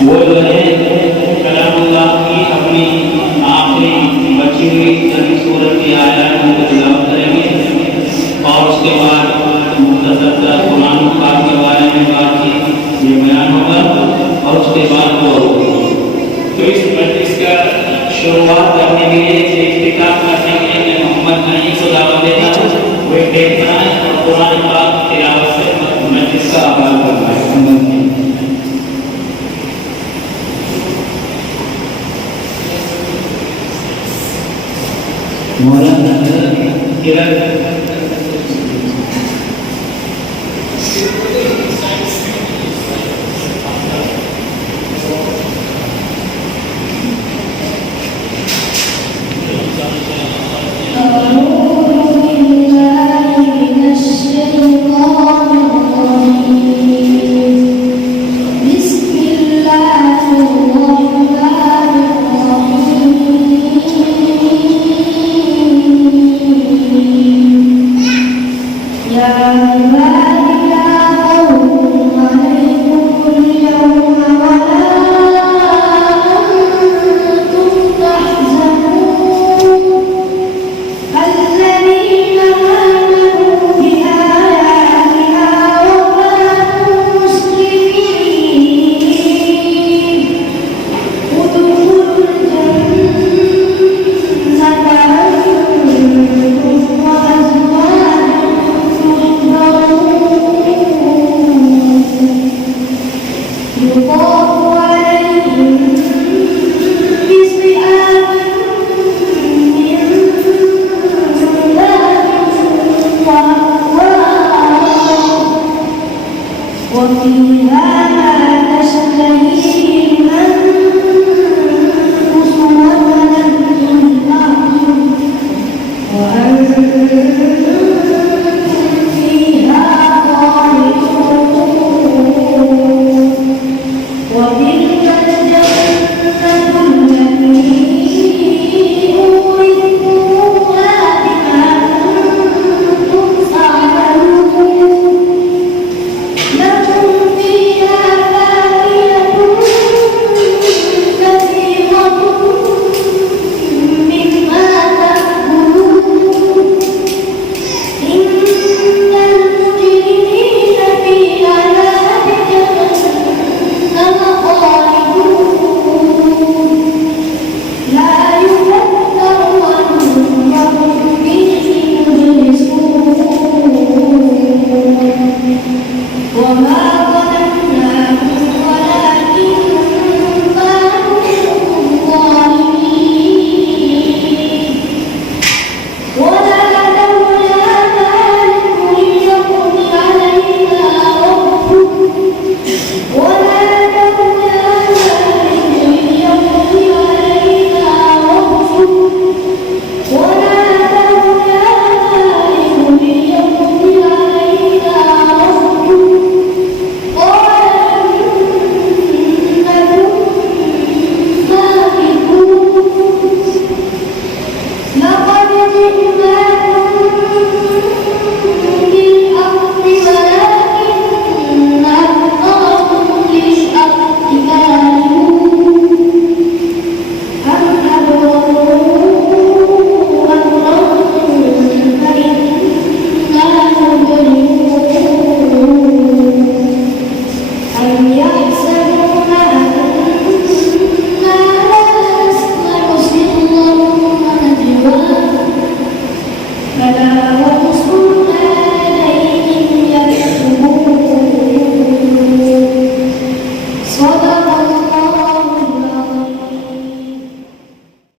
وہ جو ہے کلام اللہ کی اپنی آخری بچی ہوئی چند سورت کی آیات کو تلاوت کریں گے اور اس کے بعد مختصر سا قرآن پاک کے بارے میں بات چیت یہ بیان ہوگا اور اس کے بعد وہ تو اس مجلس کا شروعات کرنے کے لیے افتتاح کرنے کے لیے محمد نعیم کو دعوت دیتا ہوں وہ ایک ٹیک بنائیں اور قرآن پاک تلاوت سے مجلس کا آغاز کرنا ہے. مولانا Oh